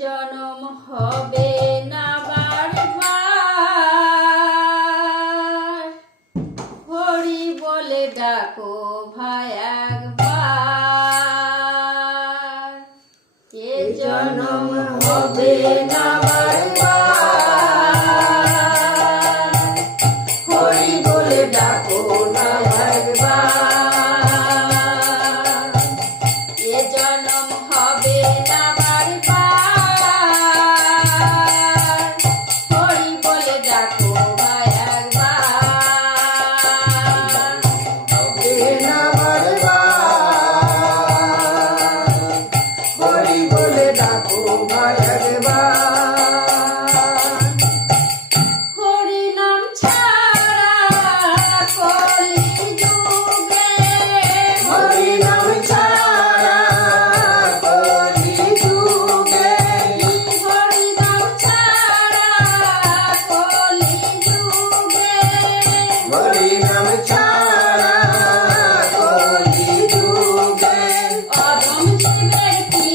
জনম হবে না বারবার, হরি বলে ডাকো ভাই একবার। এ জনম হবে না বারবার, হরি বলে ডাকো না একবার। এ জনম হবে না বারবার, হরি বলে ডাকো ভাই একবার। হবে না বারবার, হরি বলে ডাকো ভাই একবার। হরি নাম ছাড়া কলি যুগে, হরি নাম ছাড়া কলি যুগে, হরি নাম ছাড়া কলি যুগে, হরি নাম ছাড়া কলি যুগে। অধম জীবের কি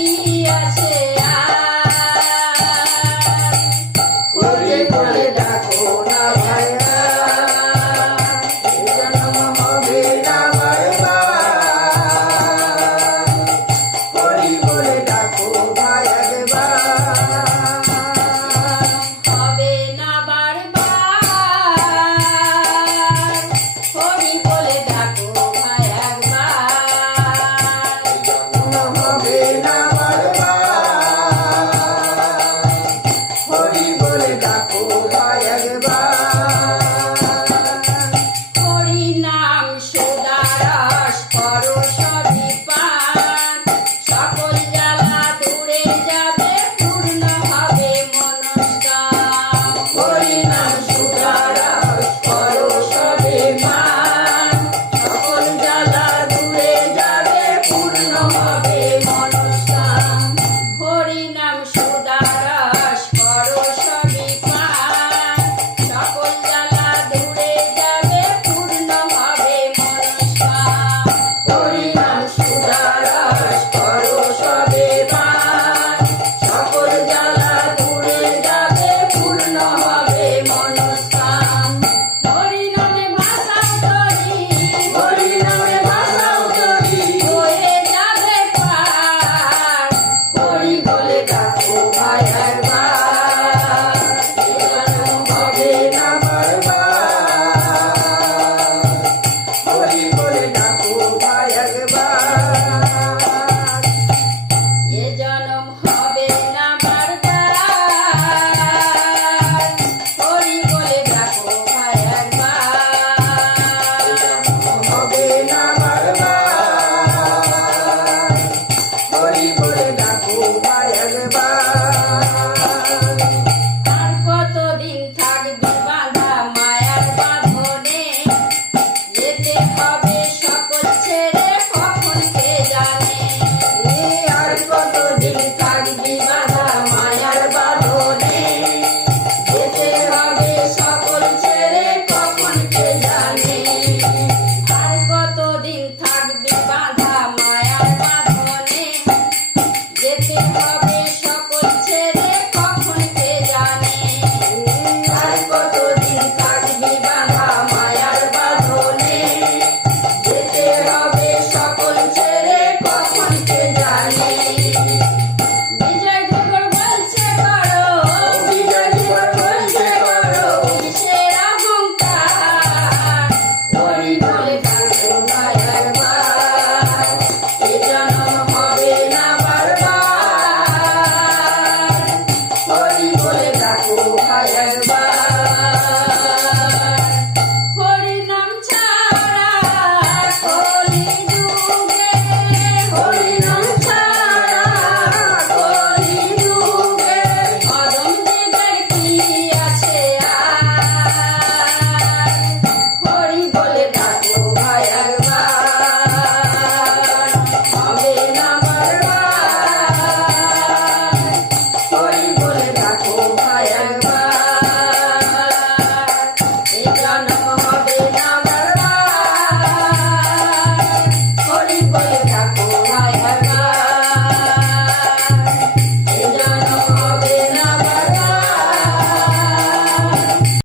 আছে আর, হরি বলে ডাকো না ভাইয়া, এ জনম হবে না বারবার, হরি বলে ডাকো ভাই একবার। হবে না বারবার, হরি বলে ডাকো ভাই একবার। জনম হবে না বারবার, হরি বলে ডাকো ভাই একবার। হরি নাম সুদারস করো সবই পান, সকল জ্বালা দূরে যাবে, পূর্ণ হবে মনস্কাম। হরি নাম সুদারস করো সবে মান, সকল জ্বালা দূরে যাবে, পূর্ণ হবে মনস্কাম। হরি নাম সুদারস করো সবই পান, সকল জ্বালা দূরে যাবে, পূর্ণ হবে মনস্কাম। হরি নাম সুদারস করো সবে মান, সকল জ্বালা দূরে যাবে, পূর্ণ হবে মনস্কাম। হরি নামে ভাষাও তরি, হরি নামে ভাষাও তরি, হয়ে যাবে পার, হরি বলে